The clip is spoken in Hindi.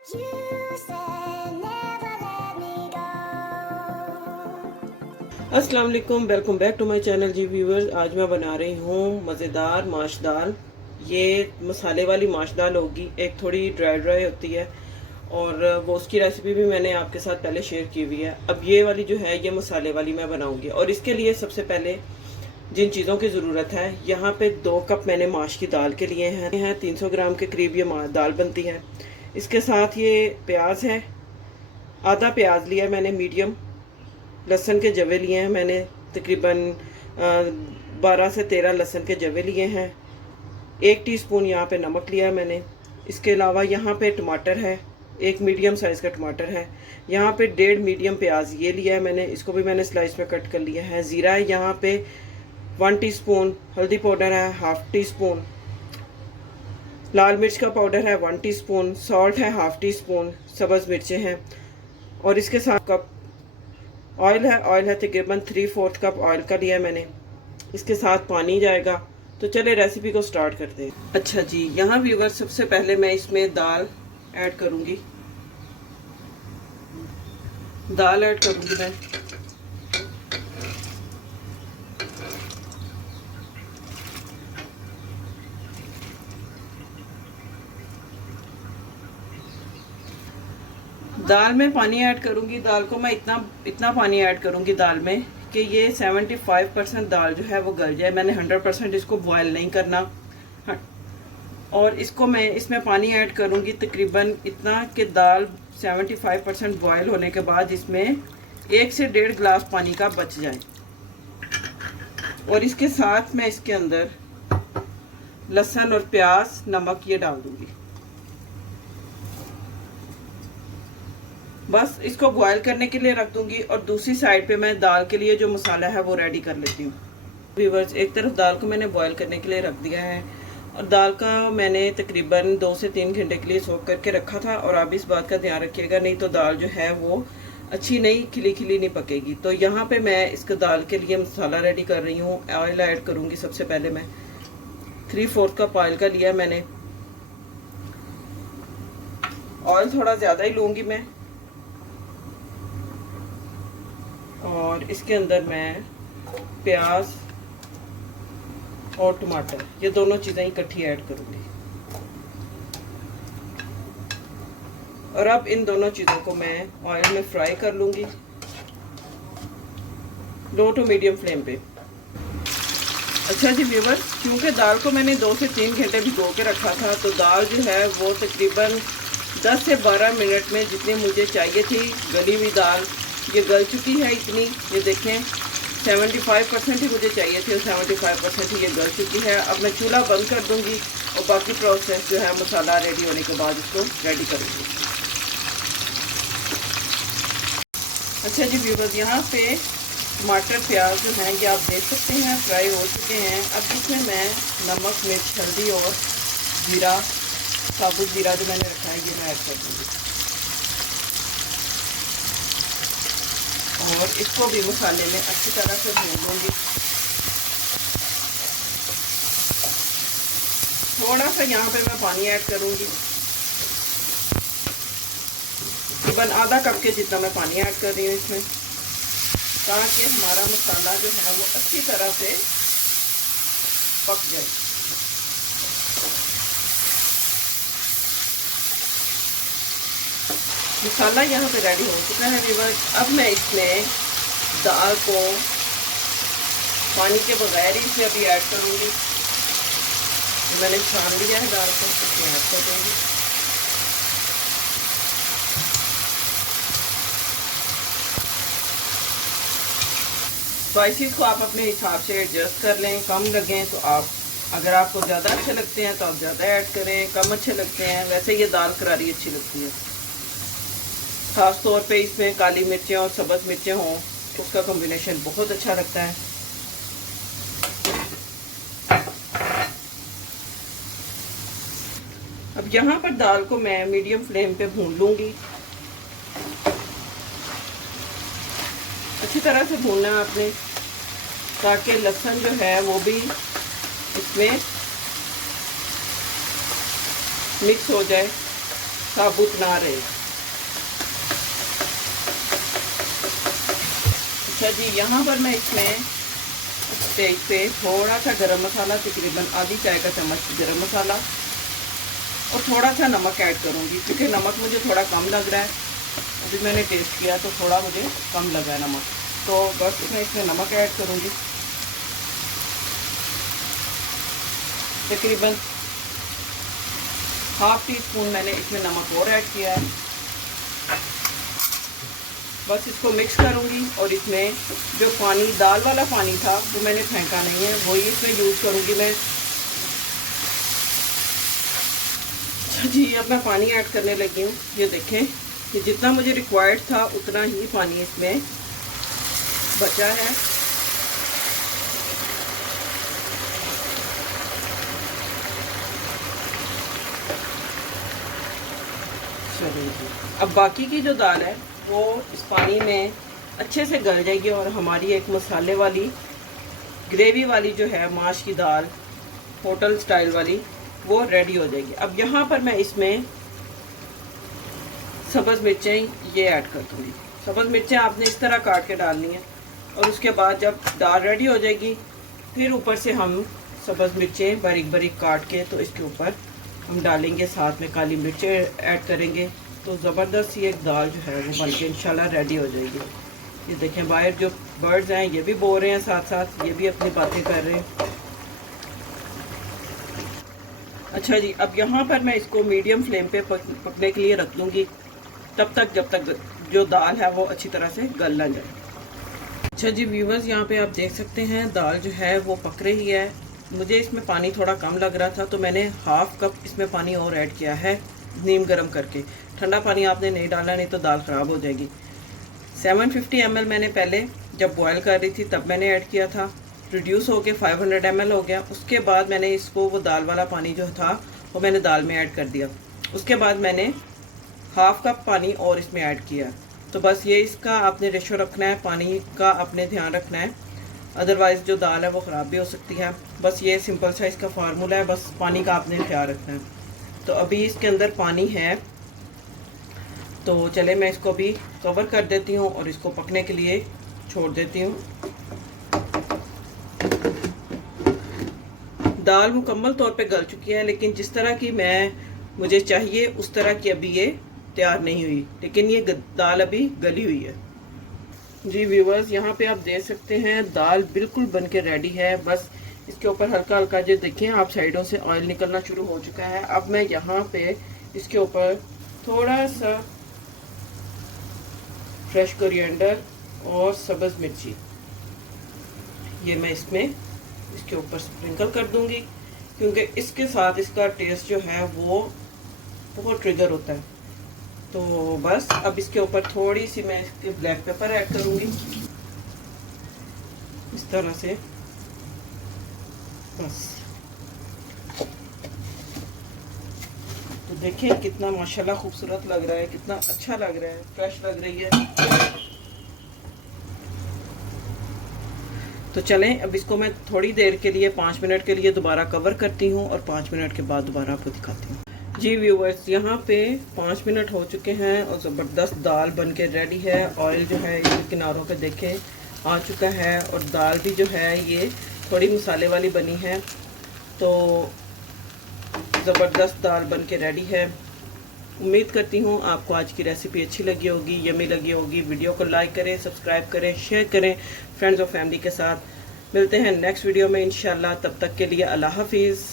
अस्सलाम वालेकुम, welcome back to my channel जी व्यूवर्स। आज मैं बना रही हूँ मज़ेदार माश दाल। ये मसाले वाली माश दाल होगी, एक थोड़ी ड्राई ड्राई होती है और वो उसकी रेसिपी भी मैंने आपके साथ पहले शेयर की हुई है। अब ये वाली जो है ये मसाले वाली मैं बनाऊंगी और इसके लिए सबसे पहले जिन चीज़ों की ज़रूरत है, यहाँ पे 2 कप मैंने माश की दाल के लिए हैं 300 ग्राम के करीब ये दाल बनती है। इसके साथ ये प्याज है, आधा प्याज लिया मैंने मीडियम, लहसुन के जवे लिए हैं मैंने तकरीबन 12 से 13 लहसुन के जवे लिए हैं। 1 टीस्पून यहाँ पे नमक लिया है मैंने। इसके अलावा यहाँ पे टमाटर है, एक मीडियम साइज़ का टमाटर है। यहाँ पे 1.5 मीडियम प्याज ये लिया है मैंने, इसको भी मैंने स्लाइस में कट कर लिया है। ज़ीरा है यहाँ पे 1 टीस्पून, हल्दी पाउडर है 1/2 टीस्पून, लाल मिर्च का पाउडर है 1 टीस्पून, सॉल्ट है 1/2 टीस्पून, सब्ज़ मिर्चें हैं और इसके साथ कप ऑयल है तकरीबन 3/4 कप ऑयल का लिया है मैंने। इसके साथ पानी जाएगा। तो चले रेसिपी को स्टार्ट करते हैं। अच्छा जी, यहाँ व्यूअर सबसे पहले मैं इसमें दाल ऐड करूँगी। मैं दाल में पानी ऐड करूँगी। दाल को मैं इतना पानी ऐड करूँगी दाल में कि ये 75% दाल जो है वो गल जाए। मैंने 100% इसको बॉयल नहीं करना। और इसको मैं इसमें पानी ऐड करूँगी तकरीबन इतना कि दाल 75% बॉयल होने के बाद इसमें 1 से 1.5 गिलास पानी का बच जाए। और इसके साथ मैं इसके अंदर लहसुन और प्याज, नमक ये डाल दूँगी। बस इसको बॉयल करने के लिए रख दूंगी और दूसरी साइड पे मैं दाल के लिए जो मसाला है वो रेडी कर लेती हूँ। व्यूअर्स, एक तरफ दाल को मैंने बॉयल करने के लिए रख दिया है और दाल का मैंने तकरीबन 2 से 3 घंटे के लिए सोक करके रखा था। और आप इस बात का ध्यान रखिएगा, नहीं तो दाल जो है वो अच्छी नहीं, खिली नहीं पकेगी। तो यहाँ पे मैं इसके दाल के लिए मसाला रेडी कर रही हूँ। ऑयल ऐड करूँगी। सबसे पहले मैं 3/4 कप ऑयल का लिया मैंने। ऑयल थोड़ा ज़्यादा ही लूँगी मैं। और इसके अंदर मैं प्याज और टमाटर ये दोनों चीज़ें इकट्ठी ऐड करूँगी। और अब इन दोनों चीज़ों को मैं ऑयल में फ्राई कर लूँगी, लो टू मीडियम फ्लेम पे। अच्छा जी व्यूअर्स, क्योंकि दाल को मैंने 2 से 3 घंटे भिगो के रखा था, तो दाल जो है वो तकरीबन 10 से 12 मिनट में जितनी मुझे चाहिए थी गली हुई दाल ये गल चुकी है। इतनी, ये देखें 75% ही मुझे चाहिए थी और 75% ही ये गल चुकी है। अब मैं चूल्हा बंद कर दूंगी और बाकी प्रोसेस जो है मसाला रेडी होने के बाद इसको रेडी करूँगी। अच्छा जी व्यूअर्स, यहाँ पे टमाटर प्याज जो हैं ये आप देख सकते हैं फ्राई हो चुके हैं। अब इसमें मैं नमक, मिर्च, हल्दी और जीरा, साबुत जीरा जो मैंने रखा है ये मैं ऐड कर दूँगी। और इसको भी मसाले में अच्छी तरह से भून लूँगी। थोड़ा सा यहाँ पे मैं पानी ऐड करूँगी, तकरीबन आधा कप के जितना मैं पानी ऐड कर रही हूँ इसमें, ताकि हमारा मसाला जो है वो अच्छी तरह से पक जाए। मसाला यहाँ पे रेडी हो चुका है व्यूअर्स। अब मैं इसमें दाल को पानी के बगैर ही इसे अभी ऐड करूँगी। मैंने छान लिया है दाल को, इसमें ऐड कर दूँगी। स्पाइसेस को आप अपने हिसाब से एडजस्ट कर लें। कम लगें तो आप, अगर आपको ज़्यादा अच्छे लगते हैं तो आप ज़्यादा ऐड करें, कम अच्छे लगते हैं। वैसे ये दाल करारी अच्छी लगती है। खास तौर पे इसमें काली मिर्चें और सब्ज़ मिर्चें हों, उसका कॉम्बिनेशन बहुत अच्छा लगता है। अब यहाँ पर दाल को मैं मीडियम फ्लेम पे भून लूँगी। अच्छी तरह से भूनना है आपने, ताकि लहसुन जो है वो भी इसमें मिक्स हो जाए। साबुत ना रहे। अच्छा जी, यहाँ पर मैं इसमें स्टेज पे थोड़ा सा गरम मसाला, तकरीबन आधी चाय का चम्मच गरम मसाला और थोड़ा सा नमक ऐड करूँगी, क्योंकि नमक मुझे थोड़ा कम लग रहा है। अभी मैंने टेस्ट किया तो थोड़ा मुझे कम लगा है नमक, तो बस मैं इसमें नमक ऐड करूँगी। तकरीबन ½ टीस्पून मैंने इसमें नमक और ऐड किया है। बस इसको मिक्स करूँगी और इसमें जो पानी, दाल वाला पानी था वो मैंने फेंका नहीं है, वही इसमें यूज़ करूँगी मैं। अच्छा जी, अब मैं पानी ऐड करने लगी हूँ। ये देखें कि जितना मुझे रिक्वायर्ड था उतना ही पानी इसमें बचा है। चलिए, अब बाकी की जो दाल है वो इस पानी में अच्छे से गल जाएगी और हमारी एक मसाले वाली, ग्रेवी वाली जो है माश की दाल, होटल स्टाइल वाली, वो रेडी हो जाएगी। अब यहाँ पर मैं इसमें सब्ज़ मिर्चें ये ऐड कर दूँगी। सब्ज़ मिर्चें आपने इस तरह काट के डालनी है और उसके बाद जब दाल रेडी हो जाएगी फिर ऊपर से हम सब्ज़ मिर्चें बारीक बारीक काट के तो इसके ऊपर हम डालेंगे, साथ में काली मिर्चें ऐड करेंगे, तो ज़बरदस्त सी एक दाल जो है वो बन के इंशाल्लाह रेडी हो जाएगी। ये देखें, बाहर जो बर्ड्स हैं ये भी बोल रहे हैं, साथ साथ ये भी अपनी बातें कर रहे हैं। अच्छा जी, अब यहाँ पर मैं इसको मीडियम फ्लेम पे पकने के लिए रख दूँगी, तब तक जब तक जो दाल है वो अच्छी तरह से गल ना जाए। अच्छा जी व्यूवर्स, यहाँ पे आप देख सकते हैं दाल जो है वो पक रही है। मुझे इसमें पानी थोड़ा कम लग रहा था तो मैंने ½ कप इसमें पानी और ऐड किया है, नीम गर्म करके। ठंडा पानी आपने नहीं डालना, नहीं तो दाल ख़राब हो जाएगी। 750 ml मैंने पहले जब बॉयल कर रही थी तब मैंने ऐड किया था, रिड्यूस होके 500 ml हो गया। उसके बाद मैंने इसको, वो दाल वाला पानी जो था वो मैंने दाल में ऐड कर दिया। उसके बाद मैंने ½ कप पानी और इसमें ऐड किया। तो बस ये इसका आपने रेशो रखना है, पानी का आपने ध्यान रखना है, अदरवाइज़ जो दाल है वो ख़राब भी हो सकती है। बस ये सिंपल सा इसका फार्मूला है, बस पानी का आपने ख्याल रखना है। तो अभी इसके अंदर पानी है, तो चले मैं इसको भी कवर कर देती हूँ और इसको पकने के लिए छोड़ देती हूँ। दाल मुकम्मल तौर पे गल चुकी है, लेकिन जिस तरह की मुझे चाहिए उस तरह की अभी ये तैयार नहीं हुई, लेकिन ये दाल अभी गली हुई है। जी व्यूवर्स, यहाँ पे आप देख सकते हैं दाल बिल्कुल बन के रेडी है। बस इसके ऊपर हल्का हल्का जो देखें आप साइडों से ऑयल निकलना शुरू हो चुका है। अब मैं यहाँ पे इसके ऊपर थोड़ा सा फ्रेश कोरिएंडर और सब्ज़ मिर्ची ये मैं इसमें इसके ऊपर स्प्रिंकल कर दूंगी, क्योंकि इसके साथ इसका टेस्ट जो है वो बहुत ट्रिगर होता है। तो बस अब इसके ऊपर थोड़ी सी मैं इसके ब्लैक पेपर ऐड करूंगी इस तरह से। बस तो देखें कितना माशाल्लाह खूबसूरत लग रहा है, कितना अच्छा लग रहा है, फ्रेश लग रही है। तो चलें अब इसको मैं थोड़ी देर के लिए 5 मिनट के लिए दोबारा कवर करती हूँ और 5 मिनट के बाद दोबारा आपको दिखाती हूँ। जी व्यूवर्स, यहाँ पे 5 मिनट हो चुके हैं और ज़बरदस्त दाल बन के रेडी है। ऑयल जो है इसके किनारों पे देखें आ चुका है और दाल भी जो है ये थोड़ी मसाले वाली बनी है। तो ज़बरदस्त दाल बन के रेडी है। उम्मीद करती हूँ आपको आज की रेसिपी अच्छी लगी होगी, यम्मी लगी होगी। वीडियो को लाइक करें, सब्सक्राइब करें, शेयर करें फ्रेंड्स और फैमिली के साथ। मिलते हैं नेक्स्ट वीडियो में इंशाल्लाह, तब तक के लिए अल्लाह हाफिज़।